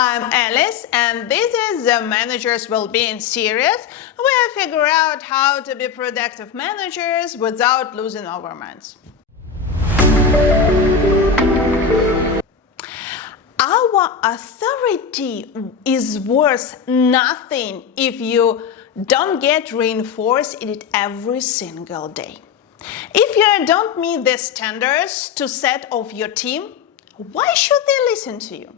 I'm Alice, and this is the Managers Wellbeing series, where we figure out how to be productive managers without losing our minds. Our authority is worth nothing if you don't get reinforced in it every single day. If you don't meet the standards to set of your team, why should they listen to you?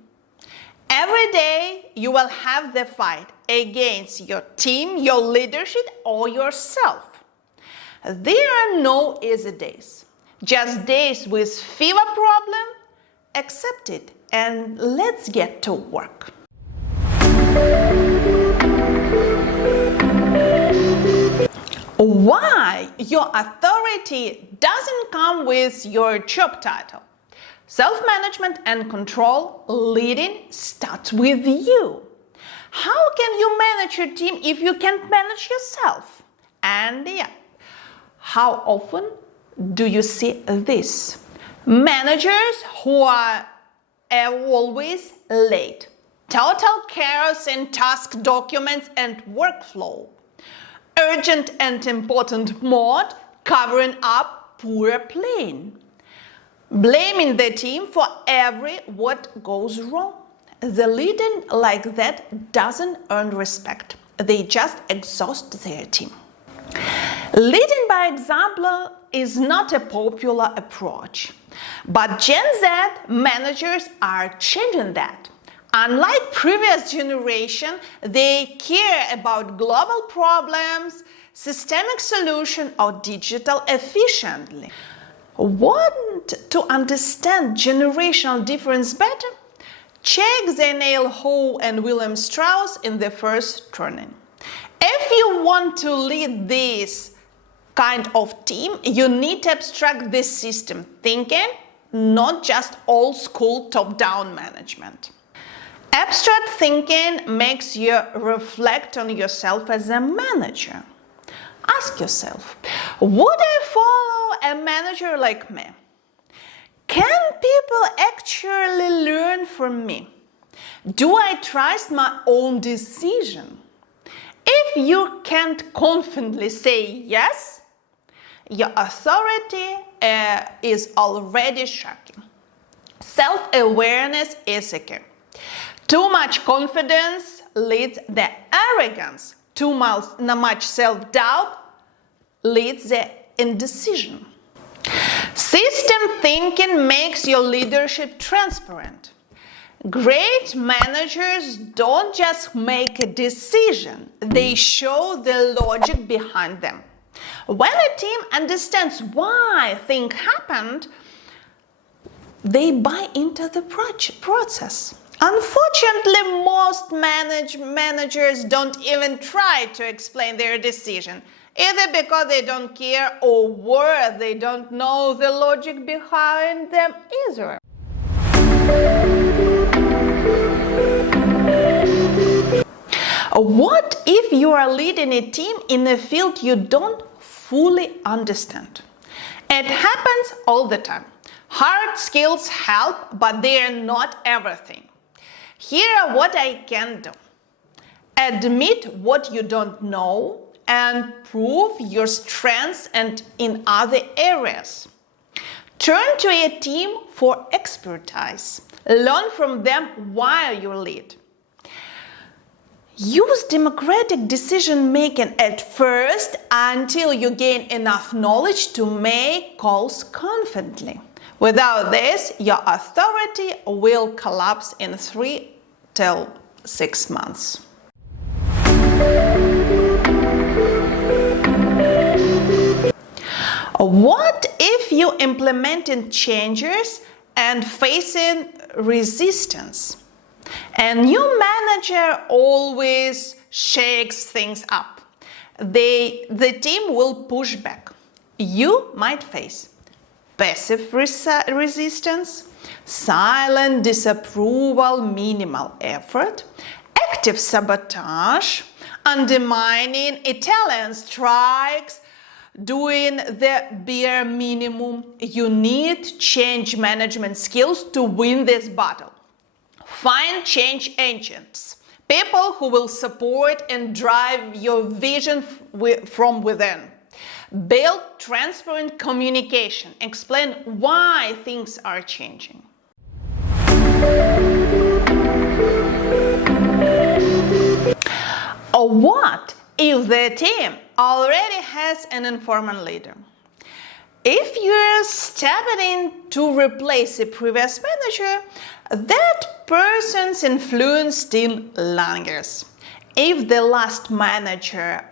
Every day you will have the fight against your team, your leadership, or yourself. There are no easy days, just days with fever problem. Accept it and let's get to work. Why your authority doesn't come with your job title. Self-management and control, leading starts with you. How can you manage your team if you can't manage yourself? And how often do you see this? Managers who are always late. Total chaos in task documents and workflow. Urgent and important mode covering up poor planning. Blaming the team for what goes wrong. The leading like that doesn't earn respect. They just exhaust their team. Leading by example is not a popular approach, but Gen Z managers are changing that. Unlike previous generation, they care about global problems, systemic solution, or digital efficiently. Want to understand generational difference better? Check the Neil Howe and William Strauss in The First Turning. If you want to lead this kind of team, you need to abstract this system thinking, not just old school top-down management. Abstract thinking makes you reflect on yourself as a manager. Ask yourself, would I follow a manager like me? Can people actually learn from me? Do I trust my own decision? If you can't confidently say yes, your authority is already shocking. Self-awareness is a key. Too much confidence leads to arrogance. Too much self-doubt leads to indecision. System thinking makes your leadership transparent. Great managers don't just make a decision, they show the logic behind them. When a team understands why things happened, they buy into the process. Unfortunately, most managers don't even try to explain their decision, either because they don't care or they don't know the logic behind them either. What if you are leading a team in a field you don't fully understand? It happens all the time. Hard skills help, but they are not everything. Here are what I can do. Admit what you don't know and prove your strengths and in other areas. Turn to a team for expertise. Learn from them while you lead. Use democratic decision-making at first until you gain enough knowledge to make calls confidently. Without this, your authority will collapse in 3 till 6 months. What if you implementing changes and facing resistance? A new manager always shakes things up. The team will push back. You might face passive resistance, silent disapproval, minimal effort, active sabotage, undermining, Italian strikes, doing the bare minimum. You need change management skills to win this battle. Find change agents, people who will support and drive your vision from within. Build transparent communication. Explain why things are changing. Or what if the team already has an informal leader? If you're stepping in to replace a previous manager, that person's influence still lingers. If the last manager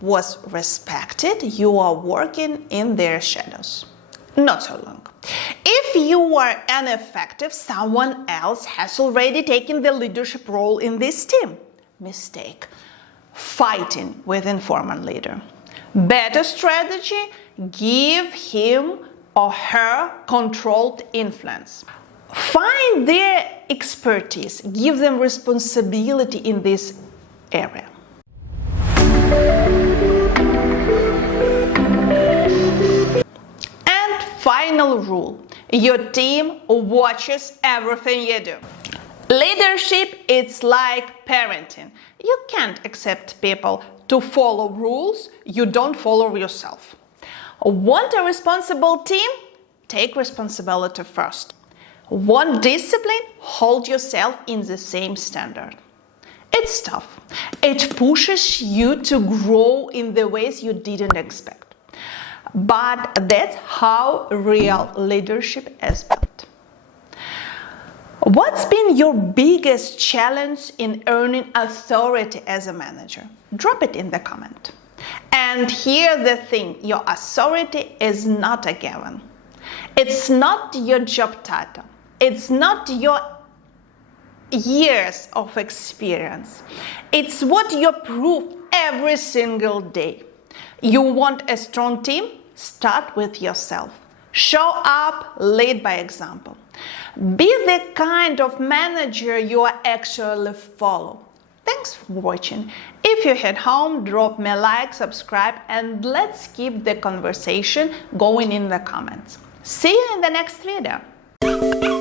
was respected, you are working in their shadows. Not so long. If you are ineffective, someone else has already taken the leadership role in this team. Mistake. Fighting with informal leader. Better strategy, give him or her controlled influence. Find their expertise, give them responsibility in this area. And final rule, your team watches everything you do. Leadership, it's like parenting. You can't accept people to follow rules you don't follow yourself. Want a responsible team? Take responsibility first. Want discipline? Hold yourself in the same standard. It's tough. It pushes you to grow in the ways you didn't expect. But that's how real leadership is built. What's been your biggest challenge in earning authority as a manager? Drop it in the comment. And here's the thing, your authority is not a given. It's not your job title. It's not your years of experience. It's what you prove every single day. You want a strong team? Start with yourself. Show up, lead by example. Be the kind of manager you actually follow. Thanks for watching. If you head home, drop me a like, subscribe, and let's keep the conversation going in the comments. See you in the next video.